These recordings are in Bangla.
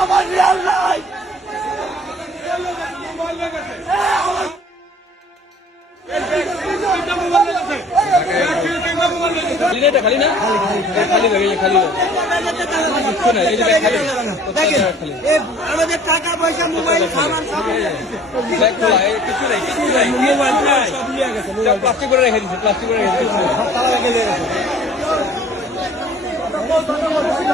আমার রিয়াল নাই খালি না খালি খালি খালি আমাদের টাকা পয়সা মোবাইল নাই প্লাস্টিক করে রেখে দিচ্ছে প্লাস্টিক করে রেখে দিচ্ছে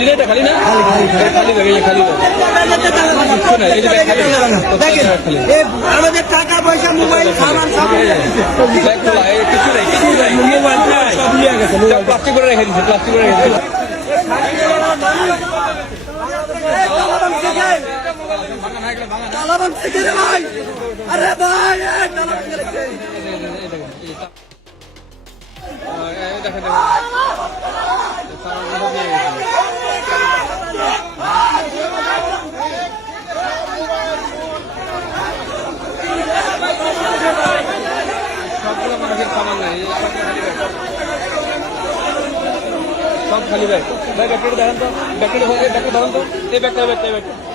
খালি না না? আমাদের টাকা পয়সা মোবাইল সামান সব কিছু নাই কিছু নাই। মোবাইল। নাই প্লাস্টিক করে রেখে দিচ্ছে প্লাস্টিক করে রেখে আরে ভাই দেখেন। সামান নাই ব্যাগ। সব খালি ব্যাগ ভাই ব্যাগটা দেখেন তো ব্যাগটা ব্যাগটা ধরেন তো, এই ব্যাগটা ব্যাগটা ব্যাগটা